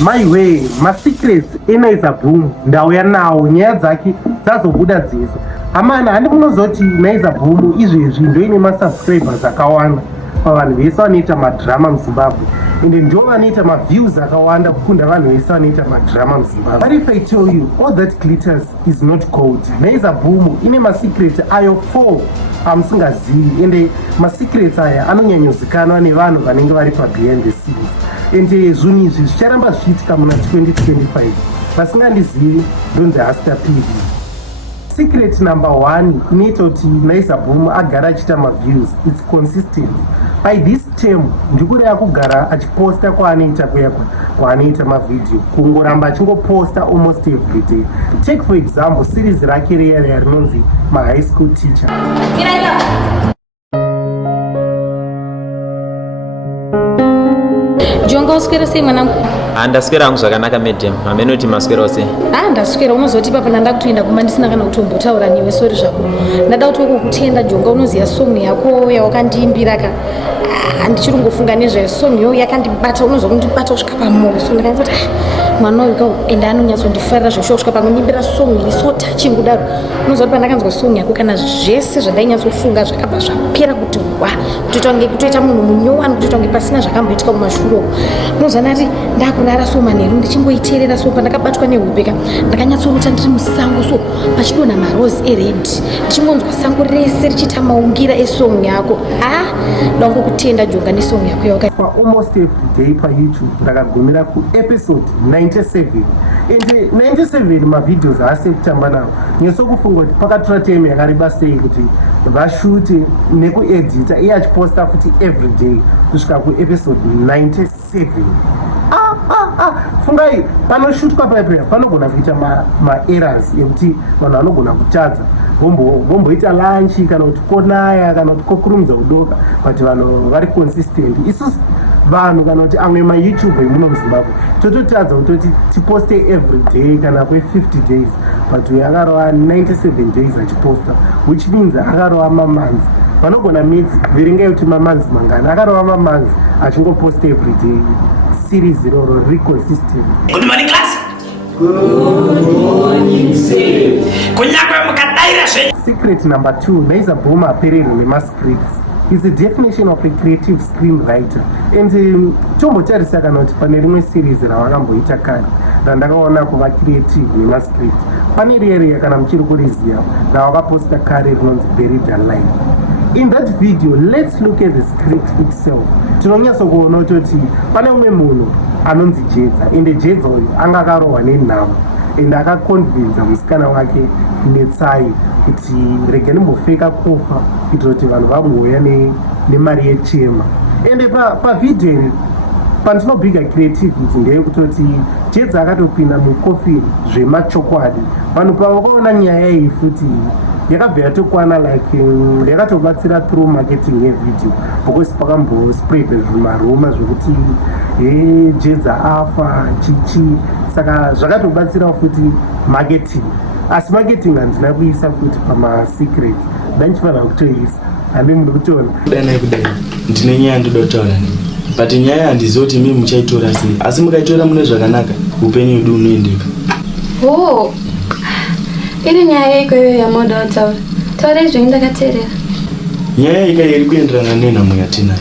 My way, maSecret aNAIZA boom ndauya nawo nyaya dzake dzazobuda dzese. Amana handi munozoti aNAIZA boom izvezvi ndoine masubscribers akawanda pavanhu vese vanoita madrama muZimbabwe, ende ndo vanoita maviews akawanda kukunda vanhu vese vanoita madrama muZimbabwe. But if I tell you all that glitters is not gold, aNAIZA boom ine maSecret ayo 4 amusingazivi, ende maSecret aya anonyanyozikanwa nevanhu vanenge vari behind the scenes. Ende zvinhu izvi zvicharamba zvichiitika muna 2025. Vasingandizivi ndonzi Hasta PV. Secret number 1 inoita kuti aNAIZA boom agara achiita maviews, its consistency. By this term ndikureva kugara achiposta kwaanoita kuya kwaanoita mavideo, kungoramba achingoposta almost every day. Take for example series rake riya rinonzi high school teacher. Jonga uswera sei mwanangu? Ndaswera hangu zvakanaka madam. Amenoti maswera sei? Ndaswera unozoti papa ndakutoenda kumba ndisina kana kutombotaura newe sori zvako. Ndada kuti ukutenda Jonga unoziya song yako yawakandiimbira ka. Ndichiri kungofunga nezve song yo yakandibata, unozokundibata kusvika pamoyo. So ndakanzoti mwana uyu enda anonyatsondifarira zvesho kusvika pamunyimbira song iri so touching kudaro. Unozoti pandakanzwa song yako kana zvese zvandainyatsofunga zvakabva zvapera kuti wa kutoita munhu munyowani, kutoita kunge pasina zvakamboitika kumashuro. Unozana kuti ndakurara so manheru ndichingoiteerera so pandakabatwa nehubeka ndakanyatsorota ndiri musango so pachidonha marose ered ndichingonzwa sango rese richiita maungira esong yako. Ndangokutenda Jonga nesong yako yawaka almost every day pa YouTube ndakagumira ku episode 97. Ende 97 mavideos aase kutamba nawo nyesokufunga kuti pakatora time yakareba sei kuti vashute nekuedita iye achiposta futi every day kusvika ku episode 97. Fungai panoshutwa paipeya panogona kuita ma-errors ekuti vanhu vanogona kutadza vomboita lunch kana kuti konaya kana kuti kokurumidza kudoka, but vanhu vari consistent. Isusu vanhu kana kuti amwe maYouTube emuno muZimbabwe tototadza kutoti tiposte every day kana kwe50 days, but uyu akarova 97 days achiposta, which means akarova mamanzi. Vanogona midzi verengai kuti mamanzi mangana, akarova mamanzi achingoposta every day series iroro riri consistent. Good morning class. Good morning sir. Kunyakwe mukadaira zve. Secret number 2, aNAIZA boom aperere nemascripts is a definition of a creative screenwriter. And tombotarisa kana kuti pane rimwe series ravakamboita kare randakaona kuva creative nemascript. Pane riya kana muchiri kuriziva ravakaposta kare rinonzi Buried Alive. In that video, let's look at the script itself. Tinonyatso kuona kuti pane umwe munhu anonzi Jedza, ende Jedza uyu anga akarohwa nenhamo, ende akaconvinza musikana wake Netsai kuti rege ndimbofeka kufa kuitira kuti vanhu vamuuya nemari yechema. Ende pavideo pandinobhiga creativity ndeyekutoti Jedza akatopinda mukofini zvemachokwadi. Vanhu pavakaona nyaya iyi futi yakabva yatokwana like yakatobatsira through marketing yevideo, because pakambospread zvimaruma zvokuti Jedza afa chichi, saka zvakatobatsira futi marketing. Asi marketing handina kuisa futi pamaSecret, ndanchifanira kutoisa handi muri kutona kudai ndine nyaya ndoda kutaura nemi, but nyaya handizivi kuti mimi muchaitora sei, asi mukaitora mune zvakanaka upenyu hwedu hunoendeka. Iri nyaya ikweyo yamoda kutaura, taurai zvenyu ndakateerera. Nyaya ikayo iri kuenderana nenhamo yatinayo,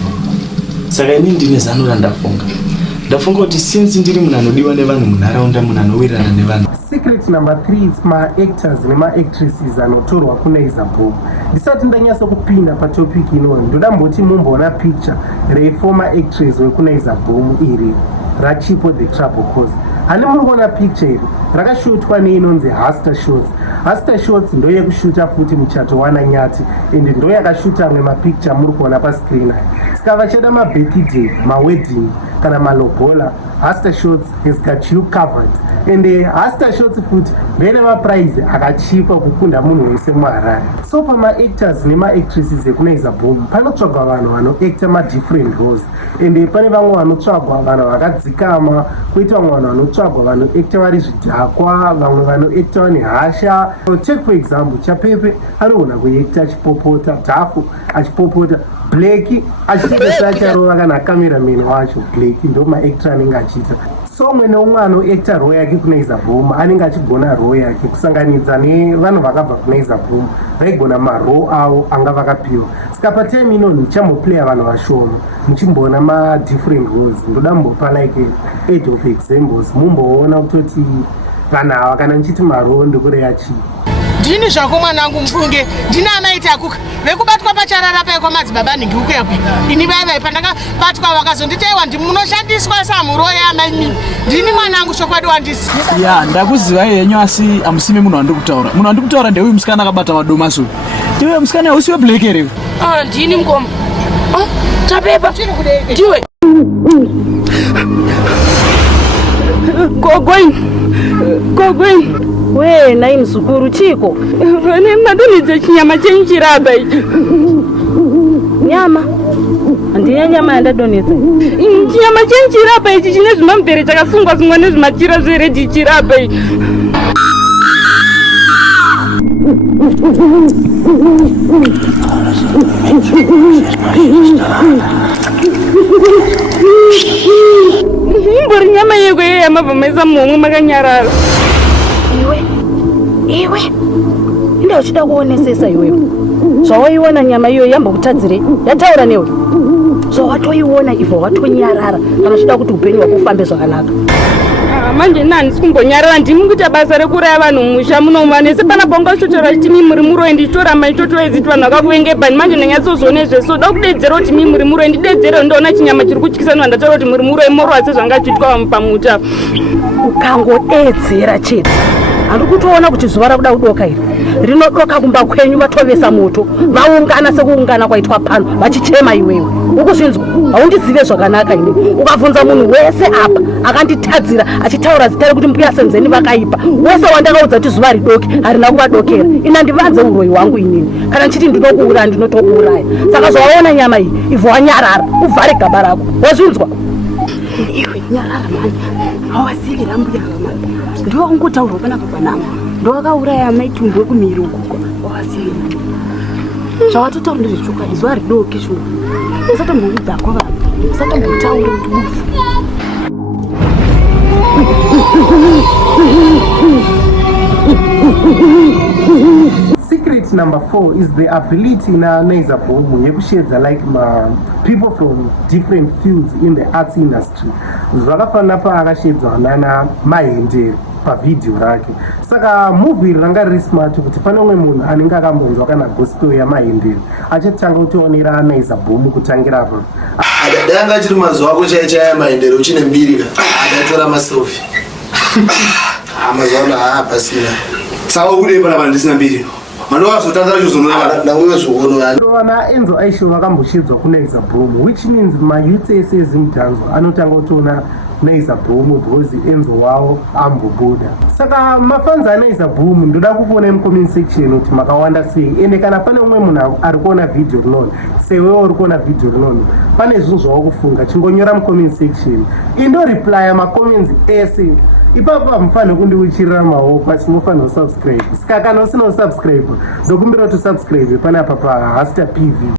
saka ini ndine zano randafunga. Ndafunga kuti since ndiri munhu anodiwa nevanhu munharaunda, munhu anowirirana nevanhu. Secret number 3 is ma-actors nema-actresses anotorwa kuNAIZA boom. Ndisati ndanyatsa kupinda patopic ino ndoda mboti mumboona picture reformer actress wekuNAIZA boom iri rachipo the trouble cause. Handi muri kuona picture iri rakashutwa neinonzi Hasta shots. Hasta shots ndo yekushuta futi muchato waNanyati, ende ndo yakashuta amwe mapicture muri kuona pascreen aya. Saka vachada mabirthday, mawedding kana malobola, Hasta shots has got you covered. Ende Hasta shots futi vene maprize akachipa kukunda munhu wese muHarare. So pama-actors nema-actresses ekuNAIZA boom panotsvagwa vanhu vanoacta ma-different roles, ende pane vamwe vanotsvagwa vanhu vakadzikama, koita vamwe vanhu vanotsvagwa vanoacta vari zvidhakwa, vamwe vanoacta vane hasha. Take for example Chapepe anogona kuacta achipopota, Dhafu achipopota, Black achitesa charova kana cameraman wacho Black ndo maactor anenge achiita so umwe neumwe anoactor role yake kuNaiza Bhuma anenge achigona role yake kusanganidza nevanhu vakabva kuNaiza Bhuma vaigona marole avo anga vakapiwa saka patime ino ndichamoplaya vanhu vashoma muchimboona madifferent roles ndoda mumbopa like age of examples mumboona kutoti vanhu ava kana ndichiti marole ndikureya chii ndini zvako mwanangu mufunge ndina amaita akuka vekubatwa pacharara paikwa madzibaba ndingikuyakwe ini vaivai pandakabatwa vakazonditaiwa ndimunoshandiswa samuro yamaimi ndini mwanangu chokwadi wandisi ya ndakuzivai henyu asi amusime munhu wandiri kutaura ndeuyu musikana akabata madomasi ndiwe musikana usiwe Black here ndini mukoma tapepa ndiwe gogoini we nai mzukuru chiko vane madonedza chinyama chenchiraba ichi nyama handina nyama yandadonedza chinyama chenchiraba ichi chine zvimambere chakasungwa sungwa nezvimachira zveredhi chiraba ichi imbori nyama yekwe yamabva maisa muhomwe makanyarara iwe inde uchida kuonesesa iwewe zvawaiona nyama iyo yambokutadzire yataura newe zvawatoiona ivo watonyarara kana uchida kuti upenyu hwako ufambe zvakanaka manje nani sikumbonyarara ndimi kuita basa rekuraya vanhu musha munoma nese pana bonga shotora chiti mimuri muroendi chitora maitotoeziti vanhu vakakuengebhani manje ndanyatsozoone zveso da kudedzera kuti mimuri muroendi dedzere ndoona chinyama chiri kutyisana ndataura kuti muri muroe morwa sezvanga chiitwa pamuta ukangodedzera chete handi kutoona kuti zuva rakuda kudoka iri rinodoka kumba kwenyu vatovesa moto vaungana sekuungana kwaitwa Pano vachichema iwewe ukuzvinzwa haundizive zvakanaka ine ukabvunza munhu wese apa akanditadzira achitaura zita rekuti mbuya senzeni vakaipa wese wandakaudza kuti zuva ridoke harina kuvadokera ina ndivanze uroyi hwangu inini kana ndichiti ndinokuuraya ndinotokuuraya saka zvawaona nyama iyi ivho wanyarara uvhare gaba rako wazvinzwa iwe nyarara mani hawasivira mbuya mani ndiwe ungotaurwa panapa panama ndowakauraya maitumbu ekumiri ukuko wawasivira zvawatotaura ndezvechokwadi zuva ridoke shuwa usatomboudzako vanhu usatombotaura kuti ufu Secret number 4 is the ability na aNAIZA Bhuma yekushedza like people from different fields in the arts industry. Zvakafanana paakashedzwa nana mahendere pavidhio rake. Saka movie ranga riri smart kuti pane umwe munhu anenge akambonzwa kana gospel yamahendere achatanga kutionera aNAIZA Bhuma kutangira pa. Danga chiri mazuva ako chaichaya mahendere uchine Mbire adatora maselfie. Mazuva pasina. Sawa kudai panapa ndisina Mbire. Vana Enzo Aisho vakamboshidzwa kuNaiza Bhuma, which means mayouth ese ezimudhanzwa anotanga kutoona Naiza Bhuma because Enzo wavo ambobuda. Saka mafans aNaiza Bhuma ndoda kukuona mucomment section kuti makawanda sei ende kana pane umwe munhu ari kuona video rinono sewewo uri kuona video rinono pane zvinhu zvawakufunga chingonyora mucomment section indo reply macomments ese ipapo hamufaniri kundiuchirira maoko asi munofanira kusubscribe saka kana usina kusubscribe ndokumbira kuti usubscribe panapa paHasta PV.